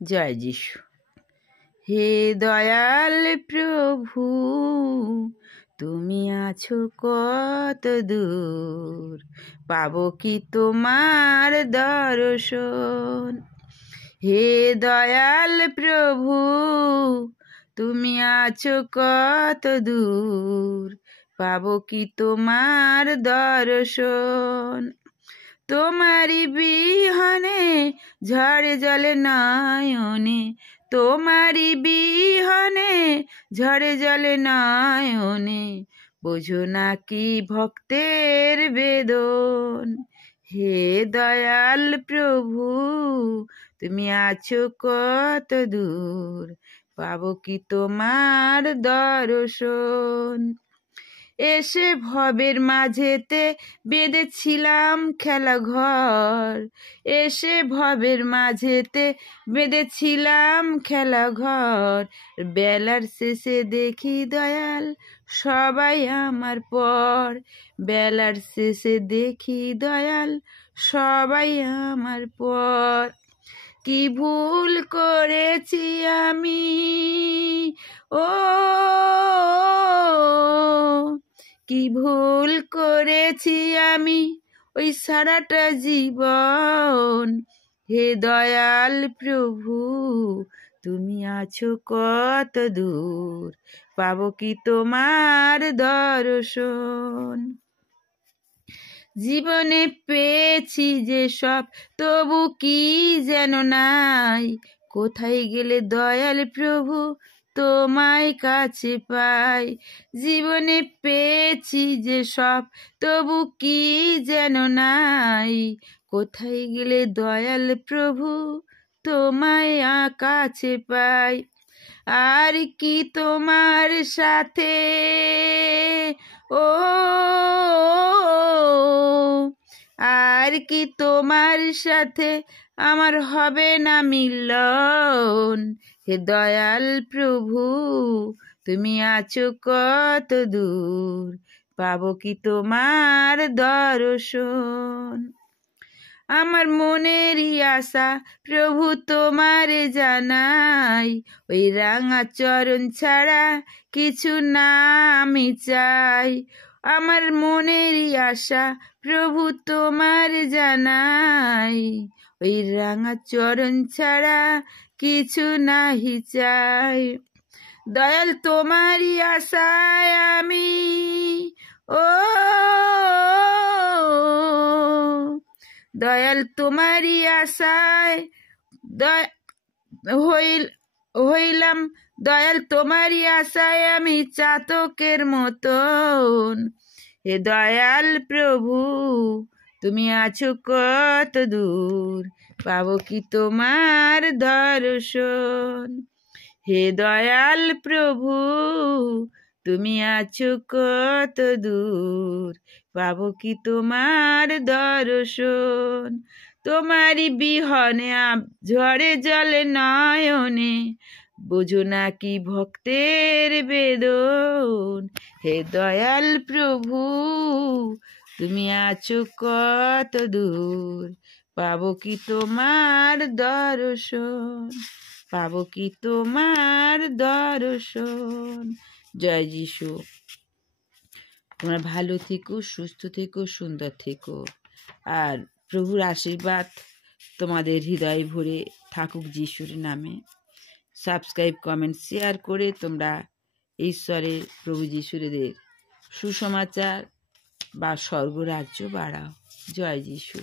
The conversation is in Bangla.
জয় যিশু। হে দয়াল প্রভু, তুমি আছো কত দূর, পাবো কি তোমার দর্শন। হে দয়াল প্রভু, তুমি আছো কত দূর, পাবো কি তোমার দর্শন। তোমারি বিহনে ঝড়ে জলে নয়নে, তোমারি বিহনে ঝড়ে জলে নয়নে, বোঝো না কি ভক্তের বেদন। হে দয়াল প্রভু, তুমি আছো কত দূর, পাবো কি তোমার দর্শন। এসে ভবের মাঝেতে বেঁধেছিলাম খেলা ঘর, এসে ভবের মাঝেতে বেঁধেছিলাম খেলা ঘর, বেলার শেষে দেখি দয়াল সবাই আমার পর, বেলার শেষে দেখি দয়াল সবাই আমার পর। কি ভুল করেছি আমি, ও কি ভুল করেছি আমি ওই সারাটা জীবন। হে দয়াল প্রভু, তুমি আছো কত দূর, পাবো কি তোমার দর্শন। জীবনে পেয়েছি যে সব, তবু কি যেন নাই, কোথায় গেলে দয়াল প্রভু তোমায় কাছে পাই। জীবনে পেয়েছি যে সব, তবু কি যেন নাই, কোথায় গেলে দয়াল প্রভু তোমায় কাছে পাই। আর কি তোমার সাথে, ও আর কি তোমার সাথে আমার হবে না মিলন। হে দয়াল প্রভু, তুমি আছো কত দূর, পাবো কি তোমার দর্শন। আমার মনেরই আশা প্রভু তোমারে জানাই, ওই রাঙা চরণ ছাড়া কিছু না আমি চাই। আমার মনেরই আশা প্রভু তোমারে জানাই, ওই রাঙা চরণ ছাড়া কিছু নাহি চাই। দয়াল তোমারই আশায় আমি, ও দয়াল তোমারই আশায় হইলাম, দয়াল তোমারই আশায় আমি চাতকের মতন। হে দয়াল প্রভু, তুমি আছো কত দূর, পাবো কি তোমার দর্শন। হে দয়াল প্রভু, তুমি আছো কত দূর, পাবো কি তোমার দর্শন। তোমারই বিহনে ঝড়ে জলে নয়নে, বোঝো না কি ভক্তের বেদন। হে দয়াল প্রভু, তুমি আছো কত দূর, পাবো কি তোমার দর্শন, পাবো কি তোমার দর্শন। জয় যিশু। তোমরা ভালো থেকো, সুস্থ থেকো, সুন্দর থেকো, আর প্রভুর আশীর্বাদ তোমাদের হৃদয় ভরে থাকুক যিশুর নামে। সাবস্ক্রাইব, কমেন্ট, শেয়ার করে তোমরা ঈশ্বরের প্রভু যিশুদের সুসমাচার বা স্বর্গরাজ্য বাড়াও। জয় যিশু।